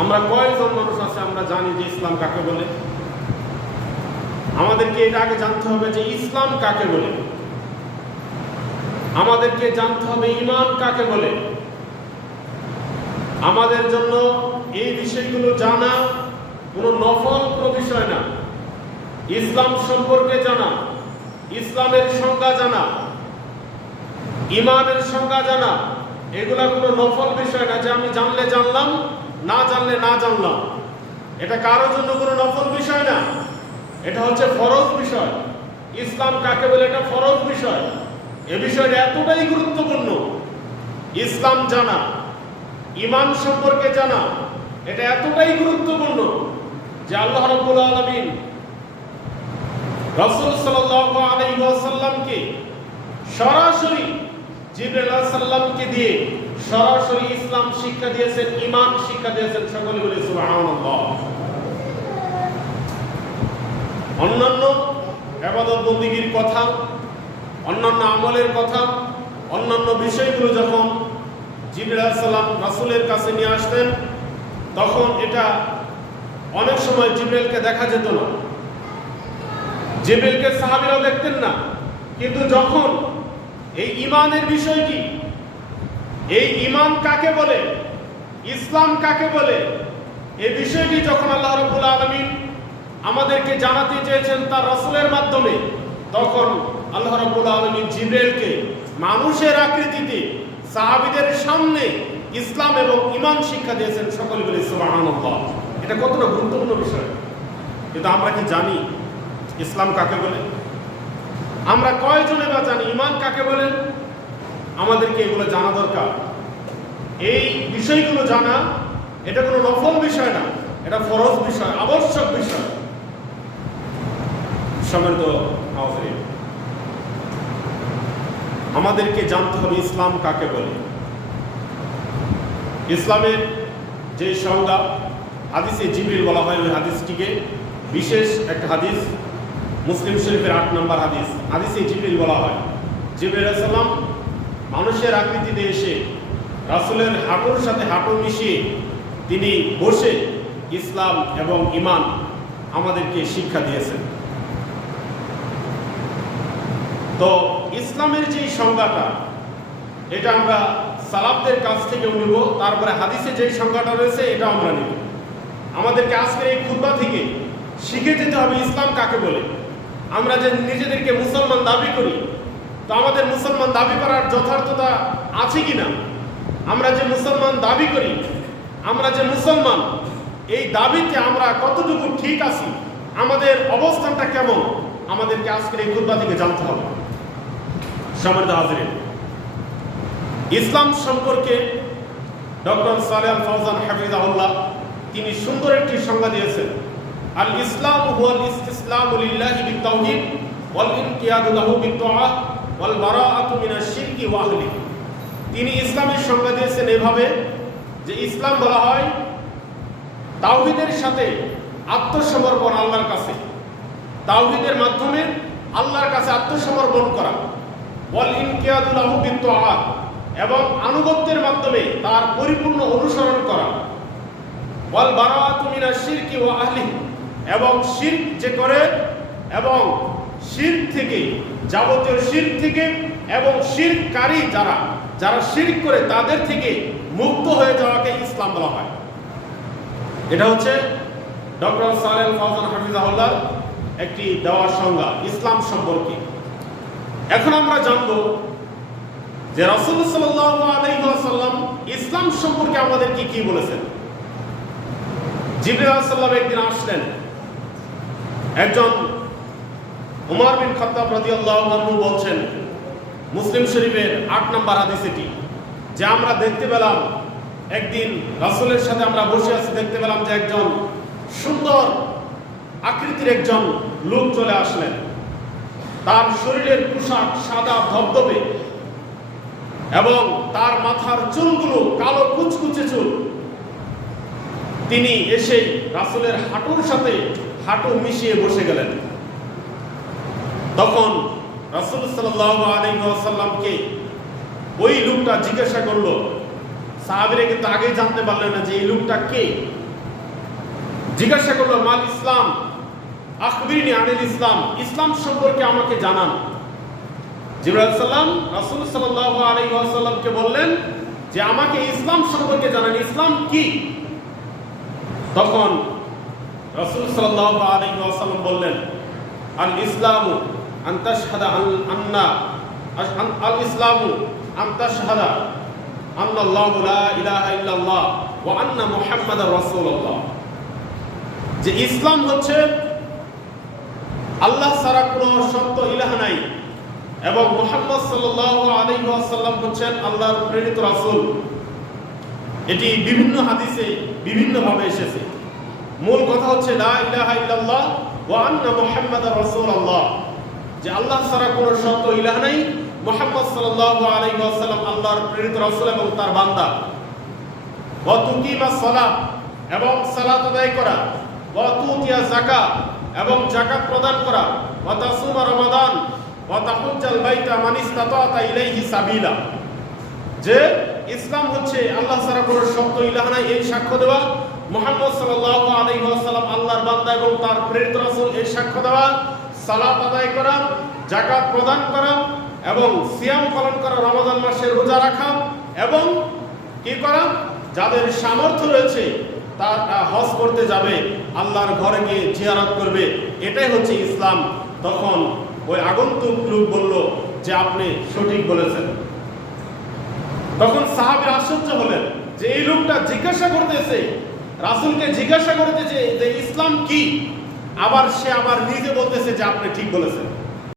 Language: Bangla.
আমরা কয়েকজন মানুষ আছে, আমরা জানি যে ইসলাম কাকে বলে। আমাদেরকে এটা আগে জানতে হবে যে ইসলাম কাকে বলে। আমাদেরকে জানতে হবে ইমান কাকে বলে। আমাদের জন্য এই বিষয়গুলো জানা কোনো নফল কোনো বিষয় না। ইসলাম সম্পর্কে জানা, ইসলামের সংজ্ঞা জানা, ইমানের সংজ্ঞা জানা, এগুলা কোনো নফল বিষয় না। যে আমি জানলে জানলাম না জানলে না জানলাম। এটা কারোর জন্য কোনো নফল বিষয় না। এটা হচ্ছে ফরজ বিষয়। ইসলাম কাকে বলে? এটা ফরজ বিষয়। এ বিষয়টা এতটাই গুরুত্বপূর্ণ। ইসলাম জানা। ইমান সম্পর্কে জানা। এটা এতটাই গুরুত্বপূর্ণ যে আল্লাহ রাব্বুল আলামিন রাসূল সাল্লাল্লাহু আলাইহি সরাসরি জিবরাইল আলাইহিস সালামকে দিয়ে সরাসরি ইসলাম শিক্ষা দিয়েছেন ইমান শিক্ষা দিয়েছেন সকলে বলে অন্যান্য আবাদত বন্দিগির কথা, অন্যান্য আমলের কথা, অন্যান্য বিষয়গুলো যখন জিবরাইল সালাম রাসূলের কাছে নিয়ে আসতেন, তখন এটা অনেক সময় জিবরাইলকে দেখা যেত না। জিবরাইলকে সাহাবীরাও দেখতেন না। কিন্তু যখন এই ইমানের বিষয়টি এই ইমান কাকে বলে? ইসলাম কাকে বলে? এ বিষয়টি যখন আল্লাহ রাব্বুল আলামিন আমাদেরকে জানাতে চেয়েছেন তার রাসূলের মাধ্যমে, তখন আল্লাহ রাব্বুল আলামিন জিবরাইলকে মানুষের আকৃতিতে, সাহাবিদের সামনে ইসলাম এবং ইমান শিক্ষা দিয়েছেন সকলে বলে সুবহানাল্লাহ। এটা কতটা গুরুত্বপূর্ণ বিষয়। কিন্তু আমরা কি জানি ইসলাম কাকে বলে? আমরা কয়জনে বা জানি ইমান কাকে বলে? আমাদেরকে এগুলো জানা দরকার। এই বিষয়গুলো জানা এটা কোনো নফল বিষয় না এটা ফরজ বিষয় আবশ্যক বিষয়। হাজিরিন, আমাদেরকে জানতে হবে ইসলাম কাকে বলে। ইসলামের যে সংজ্ঞা হাদিসে জিবরিল বলা হয় ওই হাদিসটিকে। বিশেষ একটা হাদিস মুসলিম শরীফের আট নম্বর হাদিস হাদিসে জিবরিল বলা হয়। জিবরিল সাল্লাম মানুষের আকৃতিতে এসে, রাসূলের হাঁটুর সাথে হাঁটু মিশিয়ে তিনি বসে ইসলাম এবং ইমান আমাদেরকে শিক্ষা দিয়েছেন। তো ইসলামের যে সংজ্ঞাটা, এটা আমরা সালাবদের কাছ থেকে নিব তারপরে হাদিসে যে সংজ্ঞাটা রয়েছে, এটা আমরা নিব। আমাদেরকে আজকের এই খুতবা থেকে শিখে যেতে হবে ইসলাম কাকে বলে। আমরা যে নিজেদেরকে মুসলমান দাবি করি তো আমাদের মুসলমান দাবি করার যথার্থতা আছে কি না আমরা যে মুসলমান দাবি করি, আমরা যে মুসলমান, এই দাবিতে আমরা কতটুকু ঠিক আছি? আমাদের অবস্থানটা কেমন? আমাদেরকে আজকের এই খুতবা থেকে জানতে হবে। সম্মানিত ইসলাম সম্পর্কে ডক্টর সালেহ ফৌজান হাফিজাহুল্লাহ তিনি সুন্দর একটি সংজ্ঞা দিয়েছেন। আল ইসলাম হুয়াল ইসতিসলামু লিল্লাহি বিত্তাওহীদ ওয়াল ইনকিয়াদু লাহু ওয়াল বারাআতু মিনাশ শিরকি ওয়া আহলিহি তিনি ইসলামের সংজ্ঞা দিয়েছেন এভাবে যে ইসলাম বলা হয় তাওহীদের সাথে আত্মসমর্পণ আল্লাহর কাছে। তাওহীদের মাধ্যমে আল্লাহর কাছে আত্মসমর্পণ করা। ওয়াল ইনকিয়াদু লাহু বিত্তাআহ এবং আনুগত্যের মাধ্যমে তার পরিপূর্ণ অনুসরণ করা। ওয়াল বারাআতু মিনাশ শিরকি ওয়া আহলিহি এবং শিরক যে করে এবং শিরক থেকে, যাবতীয় শিরক থেকে এবং শিরককারী যারা যারা শিরক করে তাদের থেকে মুক্ত হয়ে যাওয়াকে ইসলাম বলা হয়। এটা হচ্ছে ডক্টর সালেহ ফৌজান হাফিজাহুল্লাহ একটি দেওয়া সংজ্ঞা, ইসলাম সম্পর্কে। এখন আমরা জানব যে রাসূল ওয়াসাল্লাম ইসলাম সম্পর্কে আমাদেরকে কি বলেছেন। জিবরিল সালাম একদিন আসলেন, একজন উমর বিন খাত্তাব রাদিয়াল্লাহু আনহু বলছেন, মুসলিম শরীফের আট নম্বর হাদিস এটি যে আমরা দেখতে পেলাম, একদিন রাসূলের সাথে আমরা বসে আছি, দেখতে পেলাম যে একজন সুন্দর আকৃতির একজন লোক চলে আসলেন। তার শরীরের পোশাক সাদা ধবধবে এবং তার মাথার চুলগুলো কালো কুচকুচে চুল। তিনি এসে রাসূলের হাঁটুর সাথে হাঁটু মিশিয়ে বসে গেলেন। তখন রাসূল সাল্লাল্লাহু আলাইহি ওই লোকটা জিজ্ঞাসা করল, সাহাবীরা কিন্তু আগেই জানতে পারলেন না যে এই লোকটা কে। জিজ্ঞাসা করল, মাল ইসলাম, আখবিরিনী আনিল ইসলাম ইসলাম সম্পর্কে আমাকে জানান। জিবরাইল সাল্লাম রাসূল আলাইহি বললেন যে, আমাকে ইসলাম সম্পর্কে জানান, ইসলাম কি? তখন রাসূল সাল্লাল্লাহু আলাইহি ওয়াসাল্লাম বললেন আল ইসলামু যে ইসলাম হচ্ছে আল্লাহ ছাড়া কোনো সত্য ইলাহ নাই এবং মুহাম্মদ সাল্লাল্লাহু আলাইহি ওয়াসাল্লাম হচ্ছেন আল্লাহর প্রেরিত রাসূল। এটি বিভিন্ন হাদিসে বিভিন্নভাবে এসেছে। মূল কথা হচ্ছে লা ইলাহা ইল্লাল্লাহ ওয়া আন্না মুহাম্মাদার রাসূলুল্লাহ। যে আল্লাহ ছাড়া কোনো সত্য ইলাহ নাই। মোহাম্মদ সাল্লাল্লাহু আলাইহি ওয়াসাল্লাম আল্লাহর প্রেরিত রাসূল এবং তার বান্দা। ওয়া তুকিমাস সালাত এবং সালাত আদায় করা, ওয়া তুতিয়া যাকাত এবং যাকাত প্রদান করা, ওয়া তাসুমা রমাদান, ওয়া তাহুজ্জাল বাইতা মান ইসতাতাআতা ইলাইহি সাবিলা। যে ইসলাম হচ্ছে আল্লাহ ছাড়া কোনো সত্য ইলাহ নাই, এই সাক্ষ্য দেওয়া। মুহাম্মদ সাল্লাল্লাহু আলাইহি ওয়াসাল্লাম আল্লাহর বান্দা এবং তার প্রেরিত রাসূল এই সাক্ষ্য দেওয়া। সালাত আদায় করা জাকাত প্রদান করা এবং সিয়াম পালন করা রমাদান মাসের রোজা রাখা এবং কি করা? যাদের সামর্থ্য রয়েছে, তারা হজ করতে যাবে, আল্লাহর ঘরে গিয়ে জিয়ারত করবে। এটাই হচ্ছে ইসলাম। তখন ওই আগন্তুক লোক বলল যে, আপনি সঠিক বলেছেন। তখন সাহাবীর আশ্চর্য হলেন যে, এই লোকটা জিজ্ঞাসা করতেছে, রাসুলকে জিজ্ঞাসা করতেছে যে, ইসলাম কি? আবার সে আবার নিজে বলতেছে যে আপনি ঠিক বলেছেন।